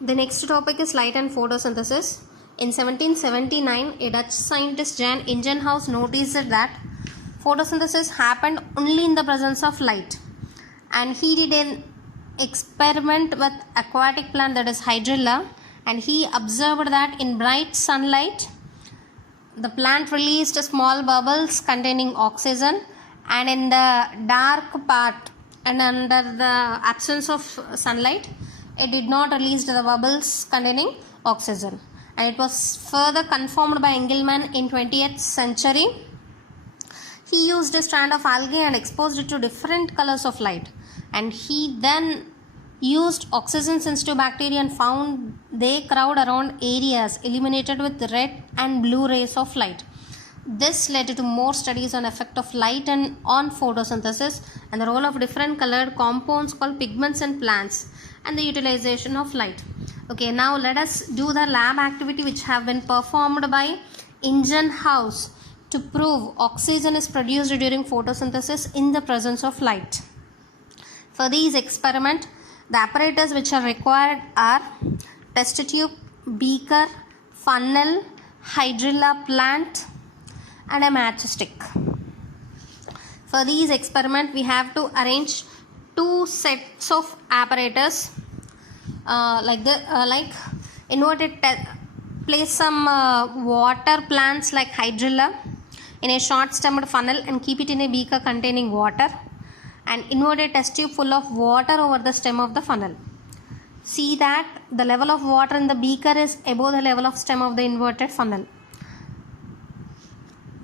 The next topic is light and photosynthesis. In 1779, a Dutch scientist Jan Ingenhousz noticed that photosynthesis happened only in the presence of light, and he did an experiment with aquatic plant, that is hydrilla, and he observed that in bright sunlight the plant released small bubbles containing oxygen, and in the dark part and under the absence of sunlight it did not release the bubbles containing oxygen. And it was further confirmed by Engelmann in 20th century. He used a strand of algae and exposed it to different colors of light, and he then used oxygen sensitive bacteria and found they crowd around areas illuminated with red and blue rays of light. This led to more studies on effect of light and on photosynthesis and the role of different colored compounds called pigments in plants and the utilization of light. Okay, now let us do the lab activity which have been performed by Ingenhousz to prove oxygen is produced during photosynthesis in the presence of light. For these experiments, the apparatus which are required are test tube, beaker, funnel, hydrilla plant and a matchstick. For these experiments, we have to arrange two sets of apparatus like inverted place some water plants like hydrilla in a short stemmed funnel and keep it in a beaker containing water, and invert a test tube full of water over the stem of the funnel. See that the level of water in the beaker is above the level of stem of the inverted funnel.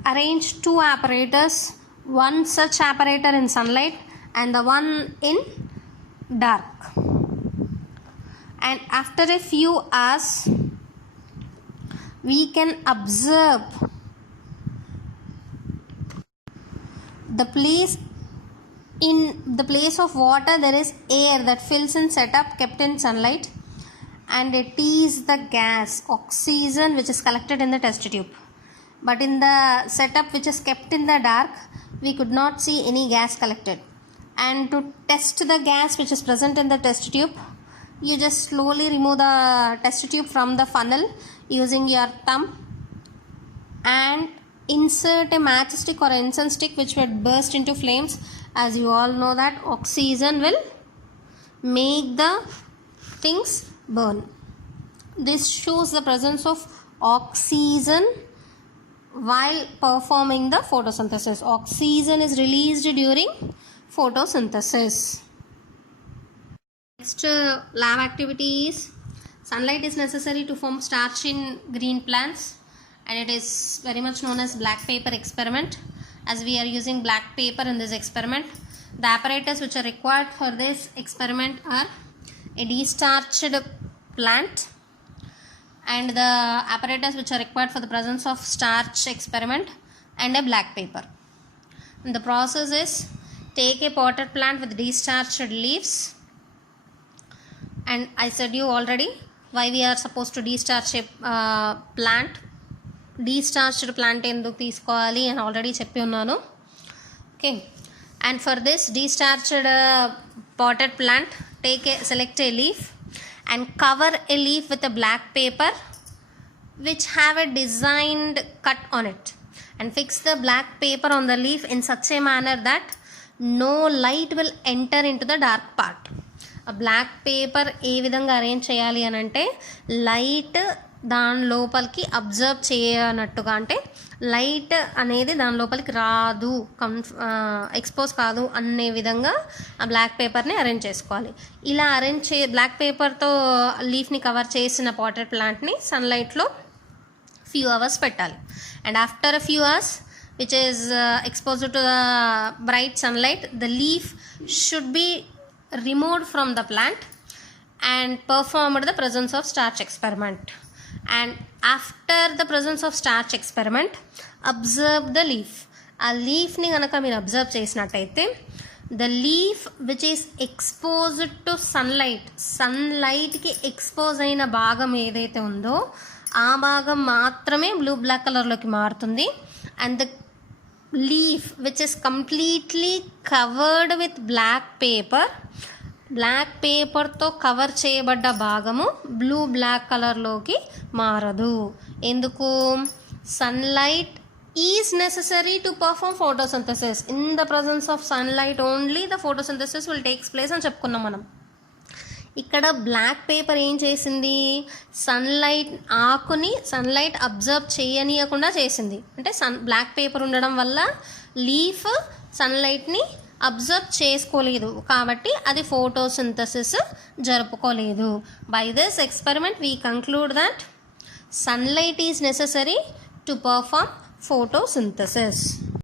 Arrange two apparatus, one such apparatus in sunlight and the one in dark. And after a few hours, we can observe the place. In the place of water, there is air that fills in setup kept in sunlight, and it is the gas oxygen which is collected in the test tube. But in the setup which is kept in the dark, we could not see any gas collected. And to test the gas which is present in the test tube, you just slowly remove the test tube from the funnel using your thumb and insert a matchstick or incense stick which will burst into flames. As you all know that oxygen will make the things burn. This shows the presence of oxygen while performing the photosynthesis. Oxygen is released during photosynthesis. Next lab activity is sunlight is necessary to form starch in green plants, and it is very much known as black paper experiment, as we are using black paper in this experiment. The apparatus which are required for this experiment are a destarched plant and the apparatus which are required for the presence of starch experiment and a black paper. And the process is, take a potted plant with destarched leaves, and I said you already why we are supposed to destarch a plant. Destarched plant enduku తీసుకోవాలి అని already చెప్పి ఉన్నాను. Okay, and for this destarched potted plant, select a leaf and cover a leaf with a black paper which have a designed cut on it, and fix the black paper on the leaf in such a manner that no light will enter into the dark part. A black paper ఏ విధంగా arrange చేయాలి అని అంటే light దాని లోపలికి observe చేయనట్టుగా, అంటే light అనేది దాని లోపలికి రాదు, ఎక్స్పోజ్ కాదు అనే విధంగా ఆ బ్లాక్ పేపర్ని అరేంజ్ చేసుకోవాలి. ఇలా బ్లాక్ పేపర్తో లీఫ్ని కవర్ చేసిన పాటెడ్ ప్లాంట్ని సన్లైట్లో ఫ్యూ అవర్స్ పెట్టాలి. And after a few hours which is exposed to the bright sunlight, the leaf should be removed from the plant and performed the presence of starch experiment. And after the presence of starch experiment, observe the leaf. ఆ లీఫ్ని కనుక మీరు observe చేసినట్టయితే, the leaf which is exposed to sunlight, సన్లైట్కి expose అయిన భాగం ఏదైతే ఉందో ఆ భాగం మాత్రమే బ్లూ బ్లాక్ కలర్లోకి మారుతుంది. And the leaf which is completely covered with black paper black పేపర్తో కవర్ చేయబడ్డ భాగము బ్లూ బ్లాక్ కలర్లోకి మారదు. ఎందుకు? Sunlight is necessary to perform photosynthesis. In the presence of sunlight only the photosynthesis will takes place అని చెప్పుకున్నాం మనం. ఇక్కడ బ్లాక్ పేపర్ ఏం చేసింది? ఆకుని సన్లైట్ అబ్జర్వ్ చేయనీయకుండా చేసింది. అంటే బ్లాక్ పేపర్ ఉండడం వల్ల లీఫ్ సన్లైట్ని అబ్జర్వ్ చేసుకోలేదు, కాబట్టి అది ఫోటోసింథసిస్ జరుపుకోలేదు. By this experiment we conclude that sunlight is necessary to perform photosynthesis.